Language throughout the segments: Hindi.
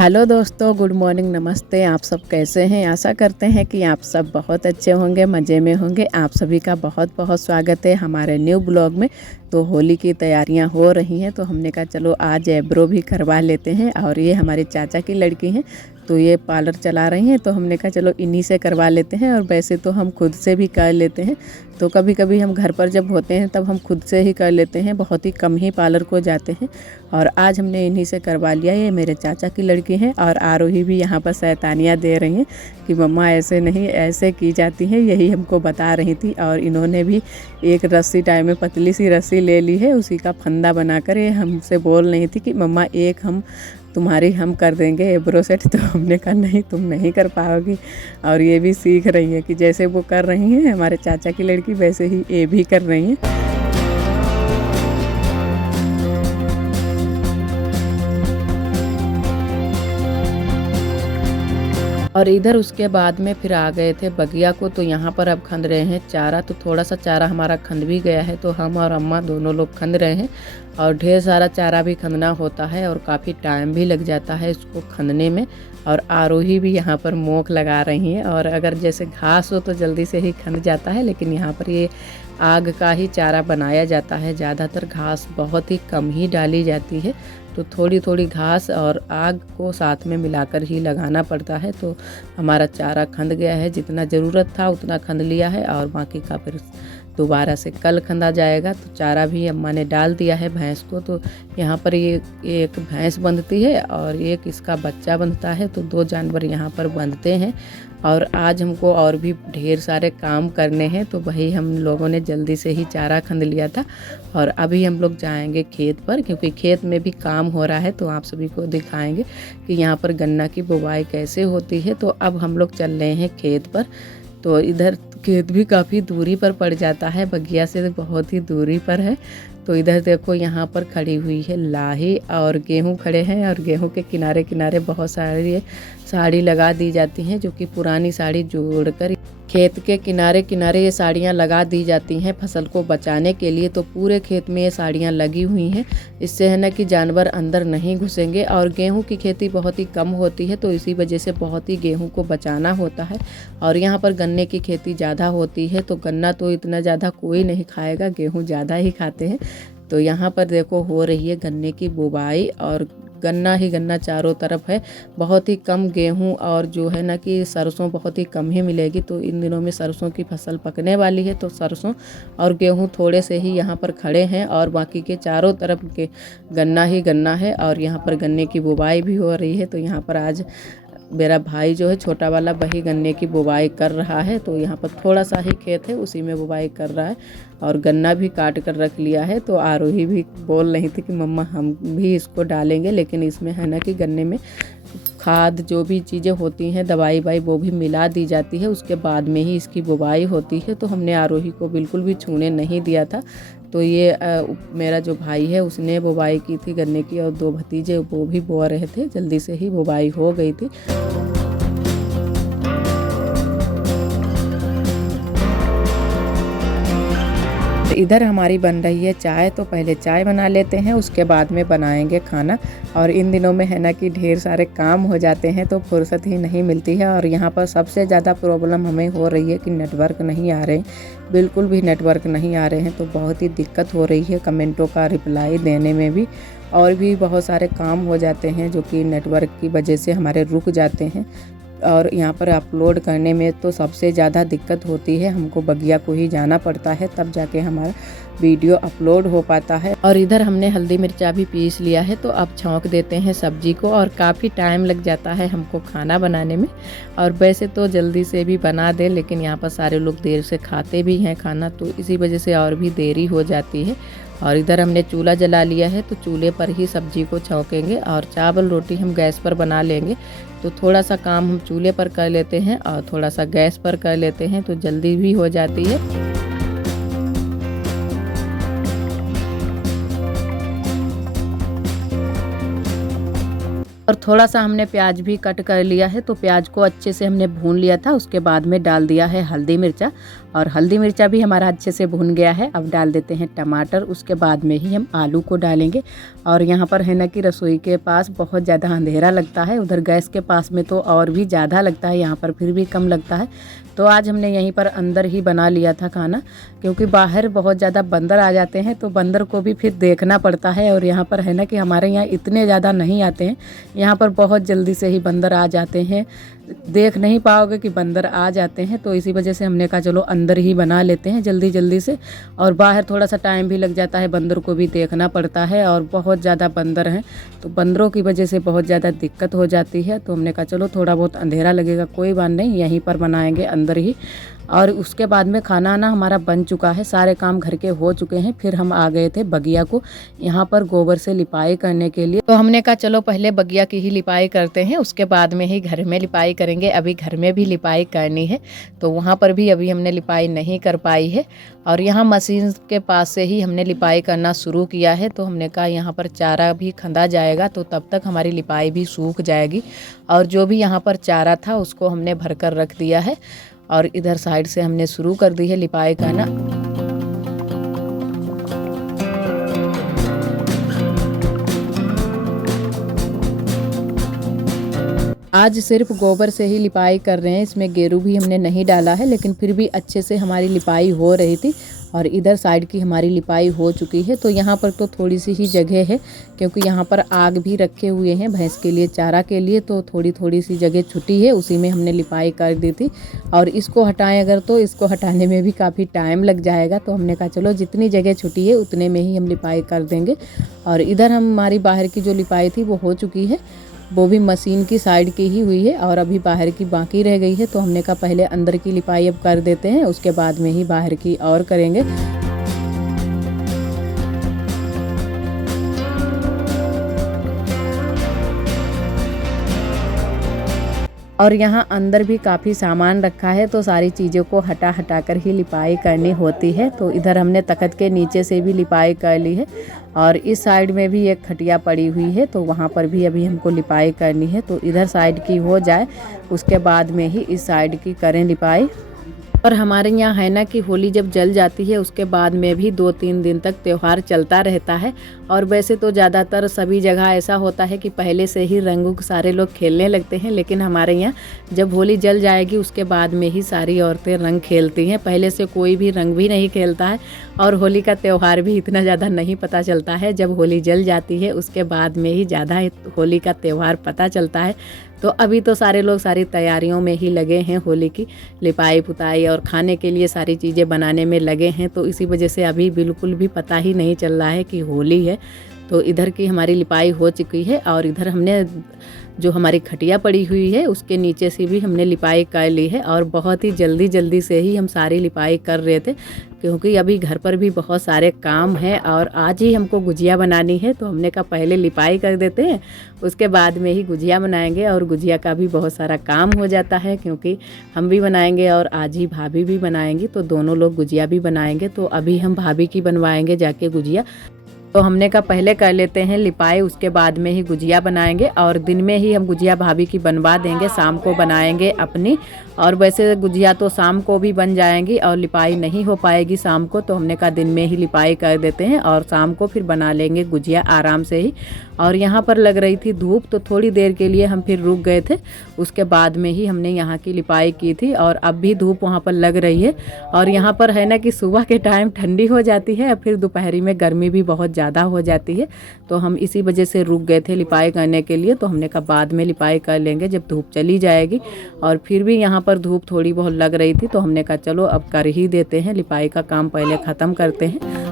हेलो दोस्तों, गुड मॉर्निंग, नमस्ते। आप सब कैसे हैं? आशा करते हैं कि आप सब बहुत अच्छे होंगे, मज़े में होंगे। आप सभी का बहुत बहुत स्वागत है हमारे न्यू ब्लॉग में। तो होली की तैयारियां हो रही हैं, तो हमने कहा चलो आज एब्रो भी करवा लेते हैं। और ये हमारे चाचा की लड़की हैं, तो ये पार्लर चला रही हैं, तो हमने कहा चलो इन्हीं से करवा लेते हैं। और वैसे तो हम खुद से भी कर लेते हैं, तो कभी कभी हम घर पर जब होते हैं तब हम खुद से ही कर लेते हैं, बहुत ही कम ही पार्लर को जाते हैं। और आज हमने इन्हीं से करवा लिया। ये मेरे चाचा की लड़की हैं और आरोही भी यहाँ पर शैतानियाँ दे रही हैं कि मम्मा ऐसे नहीं, ऐसे की जाती हैं, यही हमको बता रही थी। और इन्होंने भी एक रस्सी टाइम में पतली सी रस्सी ले ली है, उसी का फंदा बनाकर ये हमसे बोल रही थी कि मम्मा एक हम कर देंगे एब्रो सेट। तो हमने कहा नहीं, तुम नहीं कर पाओगी। और ये भी सीख रही है कि जैसे वो कर रही हैं हमारे चाचा की लड़की, वैसे ही ये भी कर रही हैं। और इधर उसके बाद में फिर आ गए थे बगिया को। तो यहाँ पर अब खंद रहे हैं चारा। तो थोड़ा सा चारा हमारा खंद भी गया है, तो हम और अम्मा दोनों लोग खंद रहे हैं। और ढेर सारा चारा भी खंदना होता है और काफ़ी टाइम भी लग जाता है इसको खंदने में। और आरोही भी यहाँ पर मोख लगा रही हैं। और अगर जैसे घास हो तो जल्दी से ही खंद जाता है, लेकिन यहाँ पर ये आग का ही चारा बनाया जाता है। ज़्यादातर घास बहुत ही कम ही डाली जाती है, तो थोड़ी थोड़ी घास और आग को साथ में मिलाकर ही लगाना पड़ता है। तो हमारा चारा खंद गया है, जितना ज़रूरत था उतना खंद लिया है और बाकी का फिर दोबारा से कल खंदा जाएगा। तो चारा भी अम्मा ने डाल दिया है भैंस को। तो यहाँ पर ये एक भैंस बंधती है और एक इसका बच्चा बंधता है, तो दो जानवर यहाँ पर बंधते हैं। और आज हमको और भी ढेर सारे काम करने हैं, तो वही हम लोगों ने जल्दी से ही चारा खंद लिया था। और अभी हम लोग जाएंगे खेत पर, क्योंकि खेत में भी काम हो रहा है। तो आप सभी को दिखाएंगे कि यहाँ पर गन्ना की बुवाई कैसे होती है। तो अब हम लोग चल रहे हैं खेत पर। तो इधर खेत भी काफ़ी दूरी पर पड़ जाता है, बगिया से बहुत ही दूरी पर है। तो इधर देखो यहाँ पर खड़ी हुई है लाही और गेहूँ खड़े हैं। और गेहूँ के किनारे किनारे बहुत सारी साड़ी लगा दी जाती हैं, जो कि पुरानी साड़ी जोड़कर खेत के किनारे किनारे ये साड़ियाँ लगा दी जाती हैं फसल को बचाने के लिए। तो पूरे खेत में ये साड़ियाँ लगी हुई हैं, इससे है ना कि जानवर अंदर नहीं घुसेंगे। और गेहूं की खेती बहुत ही कम होती है, तो इसी वजह से बहुत ही गेहूं को बचाना होता है। और यहाँ पर गन्ने की खेती ज़्यादा होती है, तो गन्ना तो इतना ज़्यादा कोई नहीं खाएगा, गेहूँ ज़्यादा ही खाते हैं। तो यहाँ पर देखो हो रही है गन्ने की बुवाई, और गन्ना ही गन्ना चारों तरफ है। बहुत ही कम गेहूं और जो है ना कि सरसों बहुत ही कम ही मिलेगी। तो इन दिनों में सरसों की फसल पकने वाली है, तो सरसों और गेहूं थोड़े से ही यहाँ पर खड़े हैं और बाकी के चारों तरफ के गन्ना ही गन्ना है। और यहाँ पर गन्ने की बुवाई भी हो रही है। तो यहाँ पर आज मेरा भाई जो है छोटा वाला, वही गन्ने की बुवाई कर रहा है। तो यहाँ पर थोड़ा सा ही खेत है, उसी में बुवाई कर रहा है। और गन्ना भी काट कर रख लिया है। तो आरोही भी बोल रही थी कि मम्मा हम भी इसको डालेंगे, लेकिन इसमें है ना कि गन्ने में खाद जो भी चीज़ें होती हैं, दवाई वाई, वो भी मिला दी जाती है, उसके बाद में ही इसकी बुवाई होती है। तो हमने आरोही को बिल्कुल भी छूने नहीं दिया था। तो ये मेरा जो भाई है उसने बुवाई की थी गन्ने की, और दो भतीजे वो भी बो रहे थे। जल्दी से ही बुवाई हो गई थी। इधर हमारी बन रही है चाय। तो पहले चाय बना लेते हैं, उसके बाद में बनाएंगे खाना। और इन दिनों में है ना कि ढेर सारे काम हो जाते हैं, तो फुर्सत ही नहीं मिलती है। और यहाँ पर सबसे ज़्यादा प्रॉब्लम हमें हो रही है कि नेटवर्क नहीं आ रहे, बिल्कुल भी नेटवर्क नहीं आ रहे हैं। तो बहुत ही दिक्कत हो रही है कमेंटों का रिप्लाई देने में भी। और भी बहुत सारे काम हो जाते हैं जो कि नेटवर्क की वजह से हमारे रुक जाते हैं। और यहाँ पर अपलोड करने में तो सबसे ज़्यादा दिक्कत होती है, हमको बगिया को ही जाना पड़ता है, तब जाके हमारा वीडियो अपलोड हो पाता है। और इधर हमने हल्दी मिर्चा भी पीस लिया है, तो अब छौंक देते हैं सब्जी को। और काफ़ी टाइम लग जाता है हमको खाना बनाने में। और वैसे तो जल्दी से भी बना दे, लेकिन यहाँ पर सारे लोग देर से खाते भी हैं खाना, तो इसी वजह से और भी देरी हो जाती है। और इधर हमने चूल्हा जला लिया है, तो चूल्हे पर ही सब्जी को छौंकेंगे। और चावल रोटी हम गैस पर बना लेंगे। तो थोड़ा सा काम हम चूल्हे पर कर लेते हैं और थोड़ा सा गैस पर कर लेते हैं, तो जल्दी भी हो जाती है। और थोड़ा सा हमने प्याज भी कट कर लिया है, तो प्याज को अच्छे से हमने भून लिया था। उसके बाद में डाल दिया है हल्दी मिर्चा, और हल्दी मिर्चा भी हमारा अच्छे से भून गया है। अब डाल देते हैं टमाटर, उसके बाद में ही हम आलू को डालेंगे। और यहाँ पर है ना कि रसोई के पास बहुत ज़्यादा अंधेरा लगता है, उधर गैस के पास में तो और भी ज़्यादा लगता है, यहाँ पर फिर भी कम लगता है। तो आज हमने यहीं पर अंदर ही बना लिया था खाना, क्योंकि बाहर बहुत ज़्यादा बंदर आ जाते हैं, तो बंदर को भी फिर देखना पड़ता है। और यहाँ पर है ना कि हमारे यहाँ इतने ज़्यादा नहीं आते हैं, यहाँ पर बहुत जल्दी से ही बंदर आ जाते हैं, देख नहीं पाओगे कि बंदर आ जाते हैं। तो इसी वजह से हमने कहा चलो अंदर ही बना लेते हैं जल्दी जल्दी से। और बाहर थोड़ा सा टाइम भी लग जाता है, बंदर को भी देखना पड़ता है, और बहुत ज़्यादा बंदर हैं, तो बंदरों की वजह से बहुत ज़्यादा दिक्कत हो जाती है। तो हमने कहा चलो थोड़ा बहुत अंधेरा लगेगा, कोई बात नहीं, यहीं पर बनाएंगे अंदर ही। और उसके बाद में खाना ना हमारा बन चुका है, सारे काम घर के हो चुके हैं। फिर हम आ गए थे बगिया को यहाँ पर गोबर से लिपाई करने के लिए। तो हमने कहा चलो पहले बगिया की ही लिपाई करते हैं, उसके बाद में ही घर में लिपाई करेंगे। अभी घर में भी लिपाई करनी है, तो वहाँ पर भी अभी हमने लिपाई नहीं कर पाई है। और यहाँ मशीन के पास से ही हमने लिपाई करना शुरू किया है। तो हमने कहा यहाँ पर चारा भी खंदा जाएगा, तो तब तक हमारी लिपाई भी सूख जाएगी। और जो भी यहाँ पर चारा था उसको हमने भर कर रख दिया है, और इधर साइड से हमने शुरू कर दी है लिपाई करना। आज सिर्फ गोबर से ही लिपाई कर रहे हैं, इसमें गेरू भी हमने नहीं डाला है, लेकिन फिर भी अच्छे से हमारी लिपाई हो रही थी। और इधर साइड की हमारी लिपाई हो चुकी है। तो यहाँ पर तो थोड़ी सी ही जगह है, क्योंकि यहाँ पर आग भी रखे हुए हैं भैंस के लिए, चारा के लिए, तो थोड़ी थोड़ी सी जगह छुटी है, उसी में हमने लिपाई कर दी थी। और इसको हटाएं अगर, तो इसको हटाने में भी काफ़ी टाइम लग जाएगा। तो हमने कहा चलो जितनी जगह छुटी है उतने में ही हम लिपाई कर देंगे। और इधर हमारी बाहर की जो लिपाई थी वो हो चुकी है, वो भी मशीन की साइड की ही हुई है, और अभी बाहर की बाकी रह गई है। तो हमने कहा पहले अंदर की लिपाई अब कर देते हैं, उसके बाद में ही बाहर की और करेंगे। और यहाँ अंदर भी काफ़ी सामान रखा है, तो सारी चीज़ों को हटा हटा कर ही लिपाई करनी होती है। तो इधर हमने तख्त के नीचे से भी लिपाई कर ली है, और इस साइड में भी एक खटिया पड़ी हुई है, तो वहाँ पर भी अभी हमको लिपाई करनी है। तो इधर साइड की हो जाए, उसके बाद में ही इस साइड की करें लिपाई। और हमारे यहाँ है ना कि होली जब जल जाती है उसके बाद में भी 2-3 दिन तक त्यौहार चलता रहता है। और वैसे तो ज़्यादातर सभी जगह ऐसा होता है कि पहले से ही रंग सारे लोग खेलने लगते हैं, लेकिन हमारे यहाँ जब होली जल जाएगी उसके बाद में ही सारी औरतें रंग खेलती हैं, पहले से कोई भी रंग भी नहीं खेलता है। और होली का त्यौहार भी इतना ज़्यादा नहीं पता चलता है, जब होली जल जाती है उसके बाद में ही ज़्यादा होली का त्यौहार पता चलता है। तो अभी तो सारे लोग सारी तैयारियों में ही लगे हैं, होली की लिपाई पुताई और खाने के लिए सारी चीज़ें बनाने में लगे हैं। तो इसी वजह से अभी बिल्कुल भी पता ही नहीं चल रहा है कि होली है। तो इधर की हमारी लिपाई हो चुकी है, और इधर हमने जो हमारी खटिया पड़ी हुई है उसके नीचे से भी हमने लिपाई कर ली है। और बहुत ही जल्दी जल्दी से ही हम सारी लिपाई कर रहे थे, क्योंकि अभी घर पर भी बहुत सारे काम हैं, और आज ही हमको गुजिया बनानी है। तो हमने कहा पहले लिपाई कर देते हैं, उसके बाद में ही गुजिया बनाएंगे। और गुजिया का भी बहुत सारा काम हो जाता है, क्योंकि हम भी बनाएंगे और आज ही भाभी भी बनाएंगी, तो दोनों लोग गुजिया भी बनाएंगे। तो अभी हम भाभी की बनवाएंगे जाके गुजिया। तो हमने कहा पहले कर लेते हैं लिपाई, उसके बाद में ही गुजिया बनाएंगे। और दिन में ही हम गुजिया भाभी की बनवा देंगे, शाम को बनाएंगे अपनी। और वैसे गुजिया तो शाम को भी बन जाएंगी, और लिपाई नहीं हो पाएगी शाम को, तो हमने कहा दिन में ही लिपाई कर देते हैं और शाम को फिर बना लेंगे गुजिया आराम से ही। और यहाँ पर लग रही थी धूप, तो थोड़ी देर के लिए हम फिर रुक गए थे, उसके बाद में ही हमने यहाँ की लिपाई की थी। और अब भी धूप वहाँ पर लग रही है। और यहाँ पर है ना कि सुबह के टाइम ठंडी हो जाती है, और फिर दोपहरी में गर्मी भी बहुत ज़्यादा हो जाती है। तो हम इसी वजह से रुक गए थे लिपाई करने के लिए। तो हमने कहा बाद में लिपाई कर लेंगे जब धूप चली जाएगी। और फिर भी यहाँ पर धूप थोड़ी बहुत लग रही थी, तो हमने कहा चलो अब कर ही देते हैं, लिपाई का काम पहले ख़त्म करते हैं।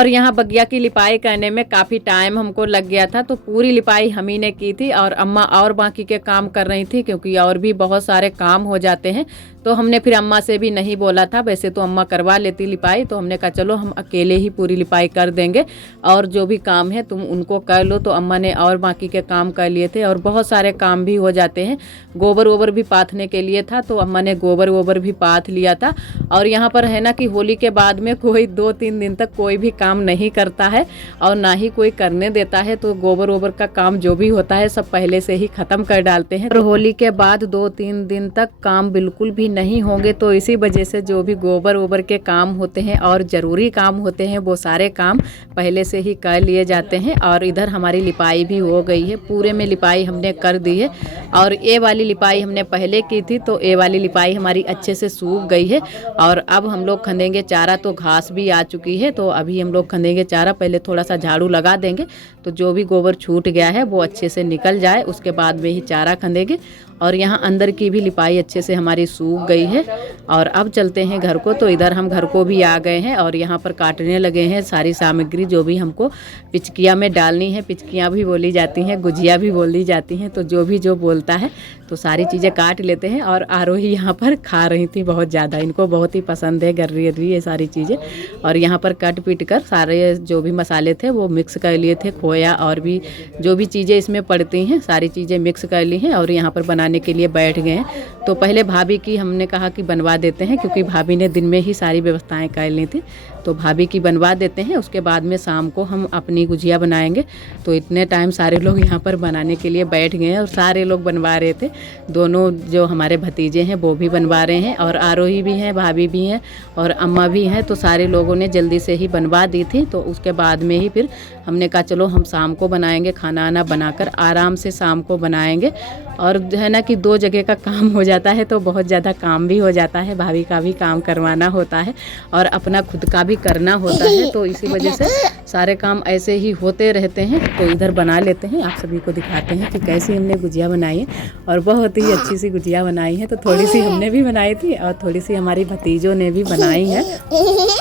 और यहाँ बगिया की लिपाई करने में काफ़ी टाइम हमको लग गया था, तो पूरी लिपाई हम ही ने की थी और अम्मा और बाकी के काम कर रही थी, क्योंकि और भी बहुत सारे काम हो जाते हैं। तो हमने फिर अम्मा से भी नहीं बोला था, वैसे तो अम्मा करवा लेती लिपाई, तो हमने कहा चलो हम अकेले ही पूरी लिपाई कर देंगे और जो भी काम है तुम उनको कर लो। तो अम्मा ने और बाकी के काम कर लिए थे और बहुत सारे काम भी हो जाते हैं। गोबर वोबर भी पाथने के लिए था, तो अम्मा ने गोबर वोबर भी पाथ लिया था। और यहाँ पर है ना कि होली के बाद में कोई 2-3 दिन तक कोई भी काम नहीं करता है और ना ही कोई करने देता है, तो गोबर वोबर का काम जो भी होता है सब पहले से ही ख़त्म कर डालते हैं। और होली के बाद 2-3 दिन तक काम बिल्कुल भी नहीं होंगे, तो इसी वजह से जो भी गोबर वोबर के काम होते हैं और ज़रूरी काम होते हैं वो सारे काम पहले से ही कर लिए जाते हैं। और इधर हमारी लिपाई भी हो गई है, पूरे में लिपाई हमने कर दी है। और ये वाली लिपाई हमने पहले की थी, तो ये वाली लिपाई हमारी अच्छे से सूख गई है। और अब हम लोग खंदेंगे चारा, तो घास भी आ चुकी है, तो अभी हम लोग खंदेंगे चारा। पहले थोड़ा सा झाड़ू लगा देंगे तो जो भी गोबर छूट गया है वो अच्छे से निकल जाए, उसके बाद में ही चारा खंदेंगे। और यहाँ अंदर की भी लिपाई अच्छे से हमारी सूख गई है। और अब चलते हैं घर को, तो इधर हम घर को भी आ गए हैं और यहाँ पर काटने लगे हैं सारी सामग्री जो भी हमको पिचकिया में डालनी है। पिचकियाँ भी बोली जाती हैं, गुजिया भी बोली जाती हैं, तो जो भी जो बोलता है तो सारी चीज़ें काट लेते हैं। और आरोही यहाँ पर खा रही थी बहुत ज़्यादा, इनको बहुत ही पसंद है गर्री अर्री ये सारी चीज़ें। और यहाँ पर कट पीट कर सारे जो भी मसाले थे वो मिक्स कर लिए थे, खोया और भी जो भी चीज़ें इसमें पड़ती हैं सारी चीज़ें मिक्स कर ली हैं और यहाँ पर बनाने के लिए बैठ गए हैं। तो पहले भाभी की हमने कहा कि बनवा देते हैं, क्योंकि भाभी ने दिन में ही सारी व्यवस्थाएं कर ली थी, तो भाभी की बनवा देते हैं, उसके बाद में शाम को हम अपनी गुजिया बनाएंगे। तो इतने टाइम सारे लोग यहाँ पर बनाने के लिए बैठ गए हैं और सारे लोग बनवा रहे थे। दोनों जो हमारे भतीजे हैं वो भी बनवा रहे हैं और आरोही भी हैं, भाभी भी हैं और अम्मा भी हैं, तो सारे लोगों ने जल्दी से ही बनवा दी थी। तो उसके बाद में ही फिर हमने कहा चलो हम शाम को बनाएंगे, खाना आना बनाकर आराम से शाम को बनाएंगे। और है ना कि 2 जगह का काम हो जाता है, तो बहुत ज़्यादा काम भी हो जाता है, भाभी का भी काम करवाना होता है और अपना खुद का भी करना होता है, तो इसी वजह से सारे काम ऐसे ही होते रहते हैं। तो इधर बना लेते हैं, आप सभी को दिखाते हैं कि कैसी हमने गुजिया बनाई है। और बहुत ही अच्छी सी गुजिया बनाई है, तो थोड़ी सी हमने भी बनाई थी और थोड़ी सी हमारी भतीजों ने भी बनाई है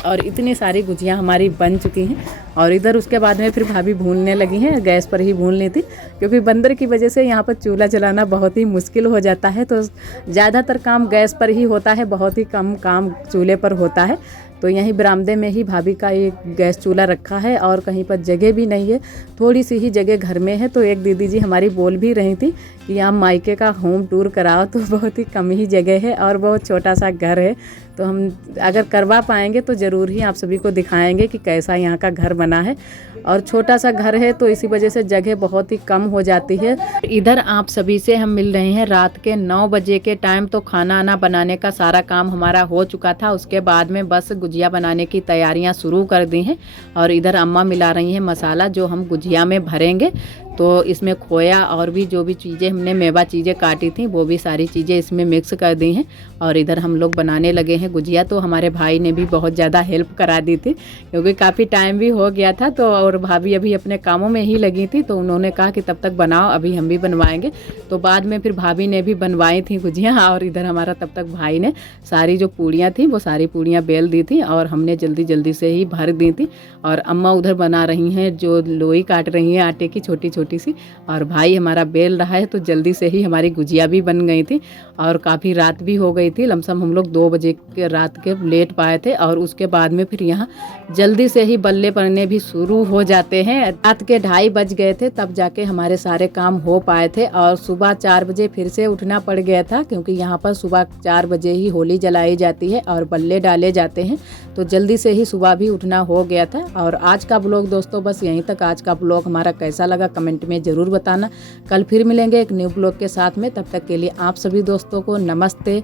और इतनी सारी गुजिया हमारी बन चुकी हैं। और इधर उसके बाद में फिर भाभी भूनने लगी हैं, गैस पर ही भून ली थी, क्योंकि बंदर की वजह से यहाँ पर चूल्हा जलाना बहुत ही मुश्किल हो जाता है, तो ज़्यादातर काम गैस पर ही होता है, बहुत ही कम काम चूल्हे पर होता है। तो यहीं बरामदे में ही भाभी का एक गैस चूल्हा रखा है और कहीं पर जगह भी नहीं है, थोड़ी सी ही जगह घर में है। तो एक दीदी जी हमारी बोल भी रही थी कि यहाँ मायके का होम टूर कराओ, तो बहुत ही कम ही जगह है और बहुत छोटा सा घर है, तो हम अगर करवा पाएंगे तो ज़रूर ही आप सभी को दिखाएंगे कि कैसा यहाँ का घर बना है। और छोटा सा घर है तो इसी वजह से जगह बहुत ही कम हो जाती है। इधर आप सभी से हम मिल रहे हैं रात के 9 बजे के टाइम। तो खाना आना बनाने का सारा काम हमारा हो चुका था, उसके बाद में बस गुजिया बनाने की तैयारियां शुरू कर दी हैं। और इधर अम्मा मिला रही हैं मसाला जो हम गुजिया में भरेंगे। तो इसमें खोया और भी जो भी चीज़ें हमने मेवा चीज़ें काटी थी वो भी सारी चीज़ें इसमें मिक्स कर दी हैं। और इधर हम लोग बनाने लगे हैं गुजिया। तो हमारे भाई ने भी बहुत ज़्यादा हेल्प करा दी थी, क्योंकि काफ़ी टाइम भी हो गया था, तो और भाभी अभी अपने कामों में ही लगी थी, तो उन्होंने कहा कि तब तक बनाओ, अभी हम भी बनवाएंगे। तो बाद में फिर भाभी ने भी बनवाई थी गुजिया। और इधर हमारा तब तक भाई ने सारी जो पूड़ियाँ थी वो सारी पूड़ियाँ बेल दी थी और हमने जल्दी जल्दी से ही भर दी थी। और अम्मा उधर बना रही हैं, जो लोई काट रही हैं आटे की छोटी छोटी सी, और भाई हमारा बेल रहा है। तो जल्दी से ही हमारी गुजिया भी बन गई थी और काफ़ी रात भी हो गई थी, लमसम हम लोग 2 बजे के रात के लेट पाए थे। और उसके बाद में फिर यहाँ जल्दी से ही बल्ले पड़ने भी शुरू हो जाते हैं। रात के 2:30 बज गए थे तब जाके हमारे सारे काम हो पाए थे। और सुबह 4 बजे फिर से उठना पड़ गया था, क्योंकि यहाँ पर सुबह 4 बजे ही होली जलाई जाती है और बल्ले डाले जाते हैं, तो जल्दी से ही सुबह भी उठना हो गया था। और आज का ब्लॉग दोस्तों बस यहीं तक। आज का ब्लॉग हमारा कैसा लगा कमेंट में ज़रूर बताना। कल फिर मिलेंगे एक न्यू ब्लॉग के साथ में, तब तक के लिए आप सभी दोस्तों को नमस्ते।